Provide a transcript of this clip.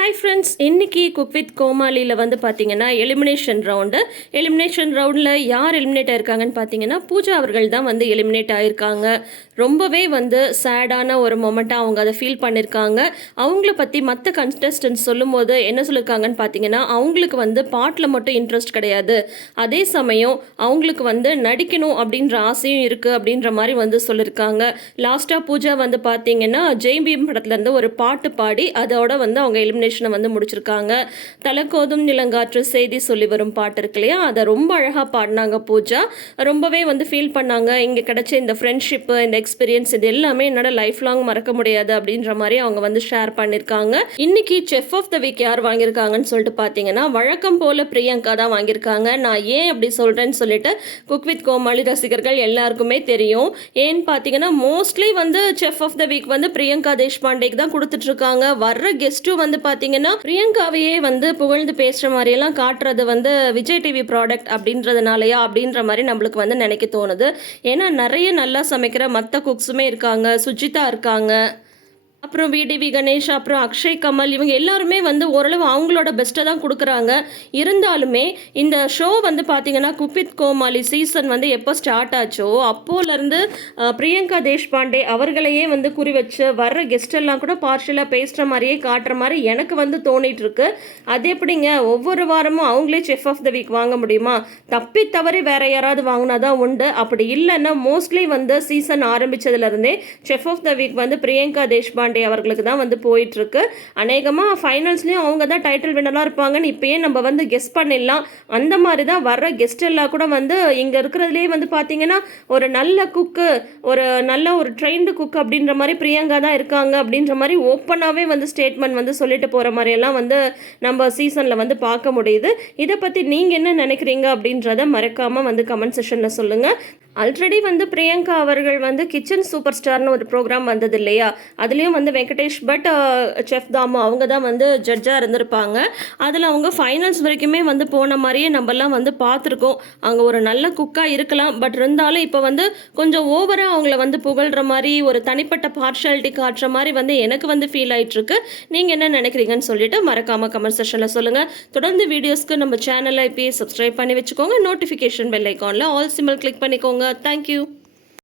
Hi friends, இன்னைக்கு cook with கோமாளியில் வந்து பார்த்தீங்கன்னா எலிமினேஷன் ரவுண்டில் யார் எலிமினேட் ஆயிருக்காங்கன்னு பார்த்தீங்கன்னா பூஜா அவர்கள் தான் வந்து எலிமினேட் ஆயிருக்காங்க. ரொம்பவே வந்து சேடான ஒரு மொமெண்ட்டாக அவங்க அதை ஃபீல் பண்ணியிருக்காங்க. அவங்கள பற்றி மற்ற கண்டஸ்டன்ஸ் சொல்லும்போது என்ன சொல்லியிருக்காங்கன்னு பார்த்தீங்கன்னா, அவங்களுக்கு வந்து பாட்டில் மட்டும் இன்ட்ரெஸ்ட் கிடையாது, அதே சமயம் அவங்களுக்கு வந்து நடிக்கணும் அப்படின்ற ஆசையும் இருக்குது அப்படின்ற மாதிரி வந்து சொல்லியிருக்காங்க. லாஸ்ட்டாக பூஜா வந்து பார்த்தீங்கன்னா ஜெய்பீம் படத்துலேருந்து ஒரு பாட்டு பாடி அதோட வந்து அவங்க எலிமினேஷனை வந்து முடிச்சிருக்காங்க. தலக்கோதும் நிலங்காற்று செய்தி சொல்லி வரும் பாட்டு இருக்கு இல்லையா, அதை ரொம்ப அழகாக பாடினாங்க பூஜா. ரொம்பவே வந்து ஃபீல் பண்ணாங்க. இங்கே கிடைச்ச இந்த ஃப்ரெண்ட்ஷிப்பு, இந்த எக்ஸ்பீரியன்ஸ், இது எல்லாமே என்னோட லைஃப் லாங் மறக்க முடியாது அப்படின்ற மாதிரி அவங்க வந்து ஷேர் பண்ணியிருக்காங்க. இன்னைக்கு செஃப் ஆஃப் த வீக் யார் வாங்கியிருக்காங்கன்னு சொல்லிட்டு பார்த்தீங்கன்னா வழக்கம் போல பிரியங்கா தான் வாங்கியிருக்காங்க. நான் ஏன் அப்படி சொல்கிறேன்னு சொல்லிட்டு குக் வித் கோமாளி ரசிகர்கள் எல்லாருக்குமே தெரியும். ஏன்னு பார்த்தீங்கன்னா மோஸ்ட்லி வந்து செஃப் ஆஃப் த வீக் வந்து பிரியங்கா தேஷ்பாண்டேக்கு தான் கொடுத்துட்ருக்காங்க. வர்ற கெஸ்ட்டும் வந்து பார்த்தீங்கன்னா பிரியங்காவையே வந்து புகழ்ந்து பேசுகிற மாதிரியெல்லாம் காட்டுறது வந்து விஜய் டிவி ப்ராடக்ட் அப்படின்றதுனாலயா அப்படின்ற மாதிரி நம்மளுக்கு வந்து நினைக்க தோணுது. ஏன்னா நிறைய நல்லா சமைக்கிற மற்ற குக்ஸுமே இருக்காங்க. சுஜிதா இருக்காங்க, அப்புறம் விடிவி கணேஷ், அப்புறம் அக்ஷய் கமல், இவங்க எல்லாருமே வந்து ஓரளவு அவங்களோட பெஸ்ட்டை தான் கொடுக்குறாங்க. இருந்தாலுமே இந்த ஷோ வந்து பார்த்தீங்கன்னா குக் வித் கோமாளி சீசன் வந்து எப்போ ஸ்டார்ட் ஆச்சோ அப்போலேருந்து பிரியங்கா தேஷ்பாண்டே அவர்களையே வந்து குறி வச்சு வர்ற கெஸ்ட் எல்லாம் கூட பார்ஷியலாக பேசுகிற மாதிரியே காட்டுற மாதிரி எனக்கு வந்து தோணிட்டு இருக்கு. அது எப்படிங்க ஒவ்வொரு வாரமும் அவங்களே செஃப் ஆஃப் த வீக் வாங்க முடியுமா? தப்பி தவறி வேற யாராவது வாங்கினா தான் உண்டு. அப்படி இல்லைன்னா மோஸ்ட்லி வந்து சீசன் ஆரம்பித்ததுலேருந்தே செஃப் ஆஃப் த வீக் வந்து பிரியங்கா தேஷ்பாண்டே அவர்களுக்கு தான் வந்து போயிட்டு இருக்கு. அநேகமாக ஃபைனல்ஸ்லேயும் அவங்க தான் டைட்டில் வின்னராக இருப்பாங்கன்னு இப்பயே நம்ம வந்து கெஸ் பண்ணிடலாம். அந்த மாதிரி தான் வர்ற கெஸ்ட் எல்லாம் கூட வந்து இங்கே இருக்கிறதுலே வந்து பார்த்தீங்கன்னா ஒரு நல்ல குக்கு, ஒரு நல்ல ஒரு ட்ரெயின்டு குக் அப்படின்ற மாதிரி பிரியங்கா தான் இருக்காங்க அப்படின்ற மாதிரி ஓப்பனாகவே வந்து ஸ்டேட்மெண்ட் வந்து சொல்லிட்டு போகிற மாதிரியெல்லாம் வந்து நம்ம சீசனில் வந்து பார்க்க முடியுது. இதை பற்றி நீங்கள் என்ன நினைக்கிறீங்க அப்படின்றத மறக்காமல் வந்து கமெண்ட் செஷனில் சொல்லுங்கள். ஆல்ரெடி வந்து பிரியங்கா அவர்கள் வந்து கிச்சன் சூப்பர் ஸ்டார்னு ஒரு ப்ரோக்ராம் வந்தது இல்லையா, அதுலேயும் வந்து வெங்கடேஷ் பட் செஃப் தாமு அவங்க தான் வந்து ஜட்ஜாக இருந்திருப்பாங்க. அதில் அவங்க ஃபைனல்ஸ் வரைக்குமே வந்து போன மாதிரியே நம்மலாம் வந்து பார்த்துருக்கோம். அவங்க ஒரு நல்ல குக்காக இருக்கலாம், பட் இருந்தாலும் இப்போ வந்து கொஞ்சம் ஓவராக அவங்கள வந்து புகழ்கிற மாதிரி ஒரு தனிப்பட்ட பார்ஷாலிட்டி காட்டுற மாதிரி வந்து எனக்கு வந்து ஃபீல் ஆகிட்டுருக்கு. நீங்கள் என்ன நினைக்கிறீங்கன்னு சொல்லிட்டு மறக்காமல் கமெண்ட் செஷனில் சொல்லுங்கள். தொடர்ந்து வீடியோஸ்க்கு நம்ம சேனலை இப்போயே சப்ஸ்கிரைப் பண்ணி வச்சுக்கோங்க. நோட்டிஃபிகேஷன் பெல் ஐக்கானில் ஆல் சிம்பிள் கிளிக் பண்ணிக்கோங்க. Thank you.